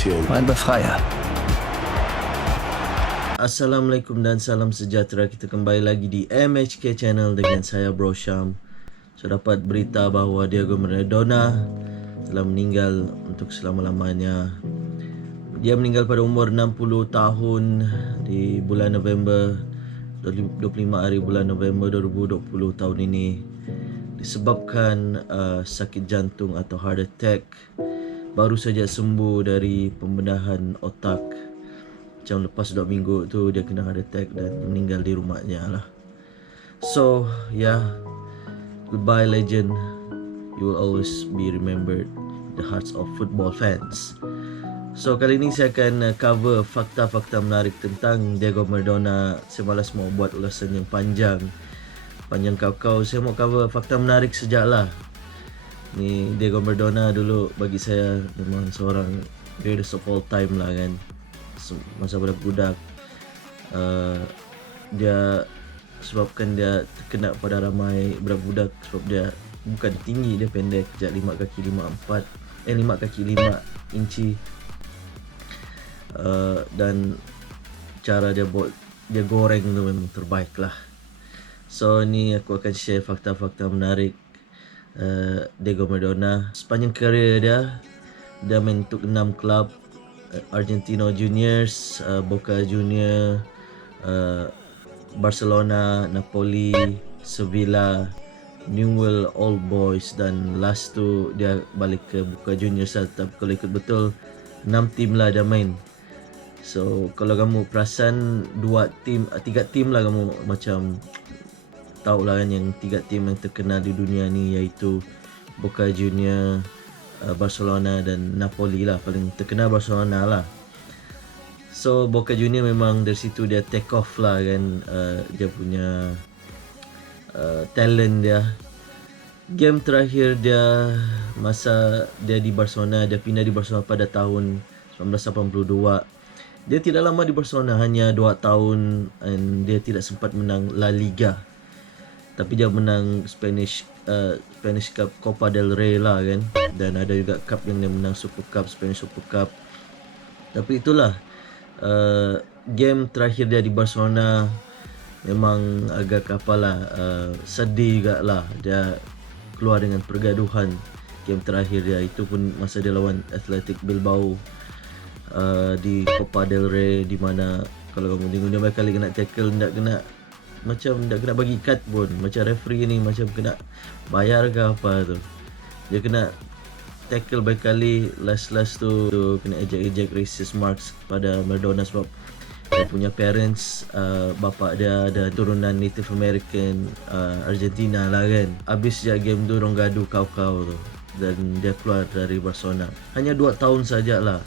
Revolution. Mein Befreier. Assalamualaikum dan salam sejahtera. Kita kembali lagi di MHK Channel dengan saya Bro Syam. Saya dapat berita bahawa Diego Maradona telah meninggal untuk selama-lamanya. Dia meninggal pada umur 60 tahun di bulan November, 25 hari bulan November 2020 tahun ini, disebabkan sakit jantung atau heart attack. Baru saja sembuh dari pembedahan otak. Macam lepas 2 minggu tu dia kena heart attack dan meninggal di rumahnya lah. So goodbye legend. You will always be remembered in the hearts of football fans. So kali ini saya akan cover fakta-fakta menarik tentang Diego Maradona. Saya malas mau buat ulasan yang panjang kau-kau. Saya mau cover fakta menarik sejaklah. Ni Diego Maradona dulu bagi saya memang seorang greatest of all time lah kan. Masa budak-budak dia sebabkan dia terkena pada ramai budak-budak sebab dia bukan tinggi, dia pendek, sejak 5 kaki 5 kaki 5 inci. Dan cara dia goreng tu memang terbaik lah. So ni aku akan share fakta-fakta menarik Diego Maradona. Sepanjang karier dia main untuk 6 klub: Argentino Juniors, Boca Junior, Barcelona, Napoli, Sevilla, Newell's Old Boys, dan last tu dia balik ke Boca Juniors. Tapi kalau ikut betul 6 tim lah dia main. So kalau kamu perasan 3 tim lah kamu macam tahu lah kan, yang 3 tim yang terkenal di dunia ni, iaitu Boca Junior, Barcelona dan Napoli lah. Paling terkenal Barcelona lah. So Boca Junior memang dari situ dia take off lah kan, dia punya talent dia. Game terakhir dia masa dia di Barcelona, dia pindah di Barcelona pada tahun 1982. Dia tidak lama di Barcelona, hanya 2 tahun, dan dia tidak sempat menang La Liga. Tapi dia menang Spanish Cup, Copa del Rey lah kan. Dan ada juga cup yang dia menang, Super Cup, Spanish Super Cup. Tapi itulah game terakhir dia di Barcelona memang agak sedih juga lah. Dia keluar dengan pergaduhan game terakhir dia. Itu pun masa dia lawan Athletic Bilbao di Copa del Rey, di mana kalau kamu tengok dia kali kena tackle, tak kena bagi kad pun. Macam referee ni macam kena bayar ke apa tu. Dia kena tackle baik kali. Last tu kena ejek racist marks pada Maradona sebab dia punya parents, bapa dia ada turunan Native American Argentina lah kan. Habis je game tu orang gaduh kau-kau tu, dan dia keluar dari Barcelona. Hanya 2 tahun sajalah.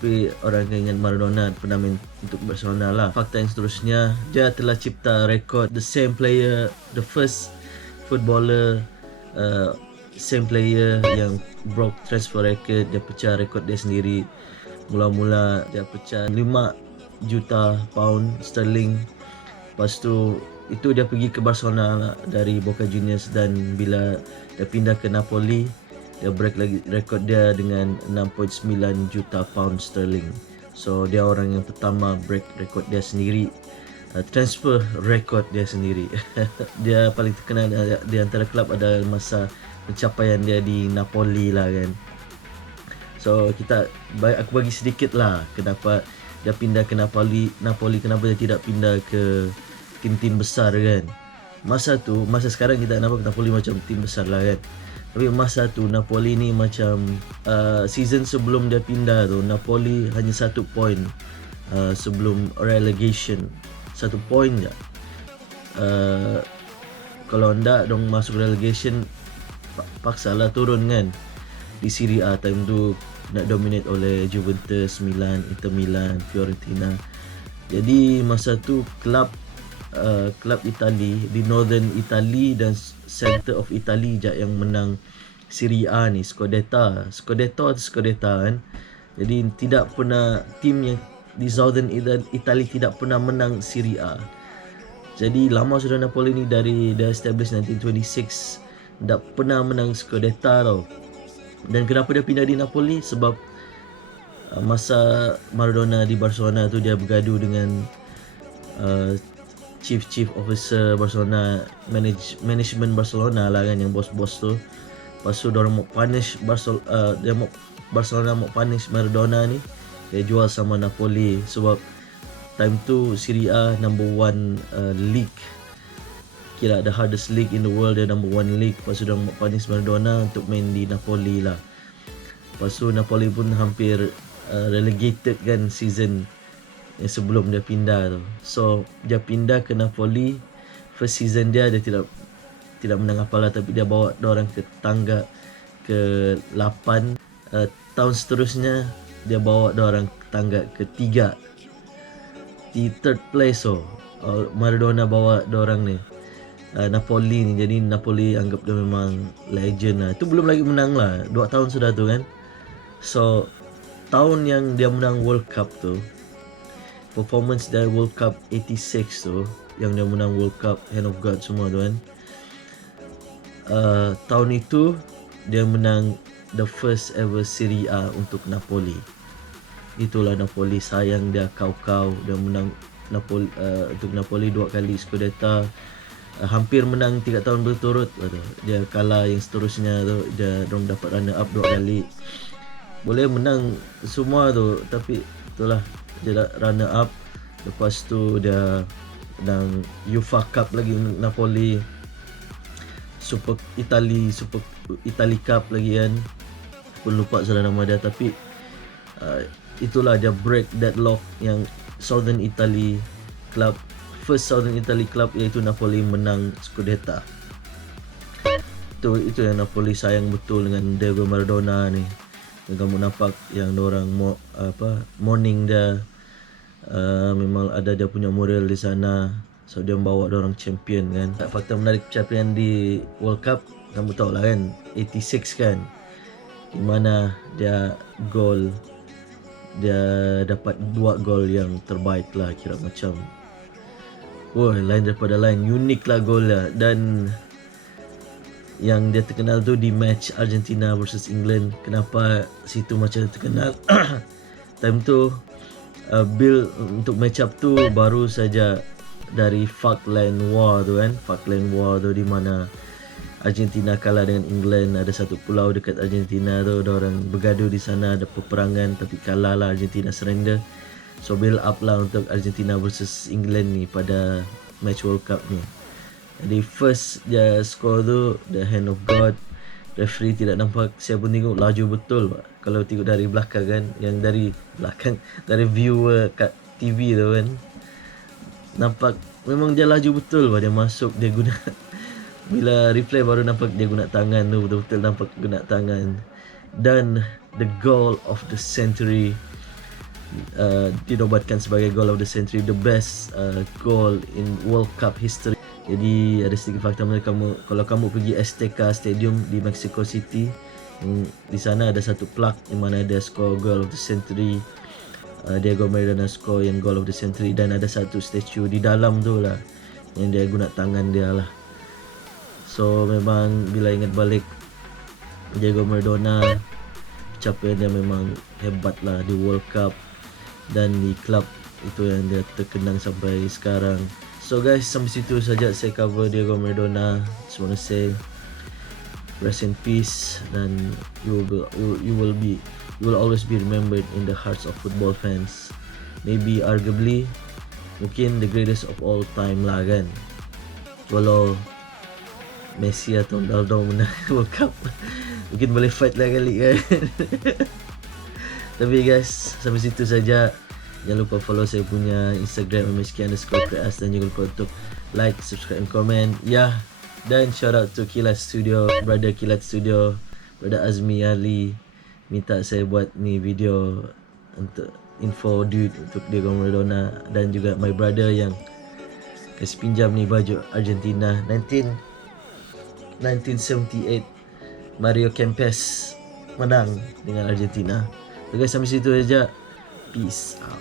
Tapi orang yang ingat Maradona pernah main untuk Barcelona lah. Fakta yang seterusnya, dia telah cipta rekod the first footballer, same player yang broke transfer record. Dia pecah rekod dia sendiri. Mula-mula dia pecah 5 juta pound sterling. Lepas tu itu dia pergi ke Barcelona lah, dari Boca Juniors, dan bila dia pindah ke Napoli, dia break lagi rekod dia dengan 6.9 juta pound sterling. So dia orang yang pertama break rekod dia sendiri, transfer rekod dia sendiri. Dia paling terkenal di antara klub adalah masa pencapaian dia di Napoli lah kan. So aku bagi sedikit lah kenapa dia pindah ke Napoli, kenapa dia tidak pindah ke tim-tim besar kan. Masa sekarang kita nampak Napoli macam tim besar lah kan. Tapi masa tu Napoli ni macam season sebelum dia pindah tu, Napoli hanya 1 point sebelum relegation. 1 point je. Kalau ndak dong masuk relegation, paksalah turun kan. Di Serie A time tu nak dominate oleh Juventus, Milan, Inter Milan, Fiorentina. Jadi masa tu klub Itali di Northern Italy dan Center of Italy je yang menang Serie A ni, Scudetto kan. Jadi tidak pernah tim yang di Southern Italy tidak pernah menang Serie A. Jadi lama sudah Napoli ni, dari dia establish 1926 tak pernah menang Scudetto tau. Dan kenapa dia pindah di Napoli? Sebab masa Maradona di Barcelona tu dia bergaduh dengan uh, chief officer Barcelona, management Barcelona lah kan, yang bos-bos tu. Lepas tu diorang mau punish Barcelona mau punish Maradona ni, dia jual sama Napoli sebab time tu Serie A number one league, kira the hardest league in the world, dia number one league. Lepas tu diorang mau punish Maradona untuk main di Napoli lah. Lepas tu Napoli pun hampir relegated kan season yang sebelum dia pindah tu. So dia pindah ke Napoli, first season dia tidak menang apalah, tapi dia bawa orang ke tangga ke-8. Tahun seterusnya dia bawa orang ke tangga ke-3, di third place. So Maradona bawa orang ni, Napoli ni. Jadi Napoli anggap dia memang legend lah. Itu belum lagi menang lah, 2 tahun sudah tu kan. So tahun yang dia menang World Cup tu, performance dari World Cup 86 tu, yang dia menang World Cup, Hand of God semua tu kan, tahun itu dia menang the first ever Serie A untuk Napoli. Itulah Napoli, sayang dia kau-kau. Dia menang Napoli, untuk Napoli 2 kali Scudetto, hampir menang 3 tahun berturut. Dia kalah yang seterusnya tu, diorang dapat runner up 2 kali. Boleh menang semua tu, tapi itulah, dia runner up. Lepas tu dia menang UEFA Cup lagi untuk Napoli, Super Italy Cup lagi kan, pun lupa sudah nama dia. Tapi itulah dia break deadlock yang Southern Italy club, first Southern Italy club, iaitu Napoli menang Scudetto. Itu yang Napoli sayang betul dengan Diego Maradona ni. Kamu nampak yang orang morning dia, memang ada dia punya moral di sana. So dia membawa orang champion kan. Fakta menarik champion di World Cup, kamu tahu lah kan, 86 kan, di mana dia dapat 2 gol yang terbaik lah, kira macam lain daripada lain, unik lah gol lah. Dan yang dia terkenal tu di match Argentina versus England. Kenapa situ macam terkenal? Time tu Bill untuk match up tu baru saja dari Falkland War tu kan. Falkland War tu di mana Argentina kalah dengan England. Ada satu pulau dekat Argentina tu, ada orang bergaduh di sana, ada peperangan, tapi kalah lah, Argentina surrender. So build up lah untuk Argentina versus England ni pada match World Cup ni. Jadi first dia score tu, the hand of God. Referee tidak nampak, saya pun tengok laju betul pak. Kalau tengok dari belakang kan, yang dari belakang, dari viewer kat TV tu kan, nampak memang dia laju betul pak. Dia masuk, dia guna bila replay baru nampak dia guna tangan tu, betul-betul nampak guna tangan. Dan the goal of the century, dinobatkan sebagai goal of the century, the best goal in World Cup history. Jadi ada sedikit fakta menarik, kalau kamu pergi Azteca Stadium di Mexico City, di sana ada satu plak di mana ada score goal of the century, Diego Maradona score yang goal of the century. Dan ada satu statue di dalam tu lah yang dia guna tangan dia lah. So memang bila ingat balik Diego Maradona, pencapaian dia memang hebat lah di World Cup dan di klub itu yang dia terkenang sampai sekarang. So guys, sampai situ saja saya cover Diego Maradona. Just want to say rest in peace, dan you will always be remembered in the hearts of football fans. Maybe arguably mungkin the greatest of all time lah kan. Walau Messi atau Ronaldo menang World Cup, mungkin boleh fight lah kali kan. Tapi guys, sampai situ saja. Jangan lupa follow saya punya Instagram MHK_creas, dan jangan lupa untuk like, subscribe, dan komen ya. Dan shout out to Kilat Studio, brother Kilat Studio, brother Azmi Ali, minta saya buat ni video untuk info dude untuk Diego Maradona. Dan juga my brother yang kasih pinjam ni baju Argentina 1978, Mario Kempes menang dengan Argentina. So guys, sampai situ aja. Peace out.